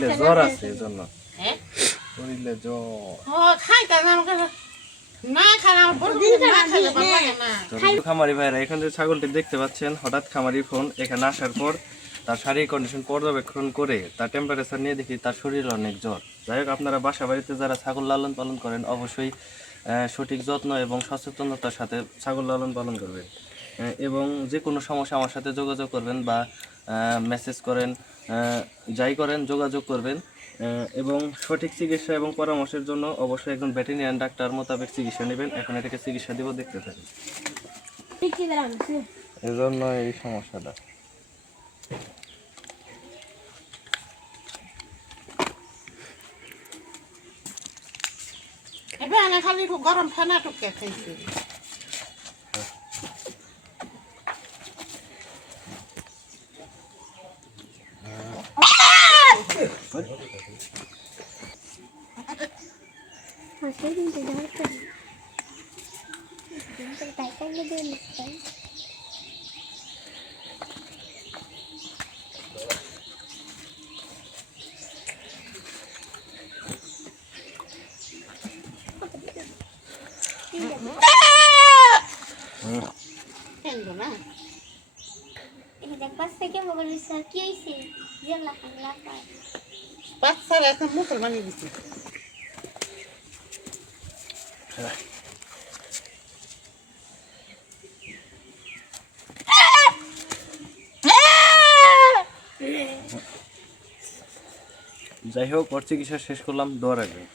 শরীরে জ্বর আছে এজন্য শরীরে জ্বর খামারি ভাইরা এখানে যে ছাগলটি দেখতে পাচ্ছেন হঠাৎ খামারি ফোন এখানে আসার পর তার শারীরিক কন্ডিশন পর্যবেক্ষণ করে তার টেম্পারেচার নিয়ে দেখি তার শরীরে অনেক জ্বর। যাই হোক আপনারা বাসা বাড়িতে যারা ছাগল লালন পালন করেন অবশ্যই সঠিক যত্ন এবং সচেতনতার সাথে ছাগল লালন পালন করবেন এবং যে কোনো সমস্যা আমার সাথে যোগাযোগ করবেন বা মেসেজ করেন যাই করেন যোগাযোগ করবেন এবং সঠিক চিকিৎসা এবং পরামর্শের জন্য অবশ্যই একজন ভেটেরিনারি ডাক্তার মোতাবেক চিকিৎসা নেবেন। এখন এটাকে চিকিৎসা দিব, দেখতে থাকেন। এজন্য এই সমস্যাটা খালি গরম ফেনা টুকে খাইছি বাচ্চারা এখন মুসলমানি দিচ্ছে যাই হোক ওর চিকিৎসা শেষ করলাম, দোয়া রাখবেন।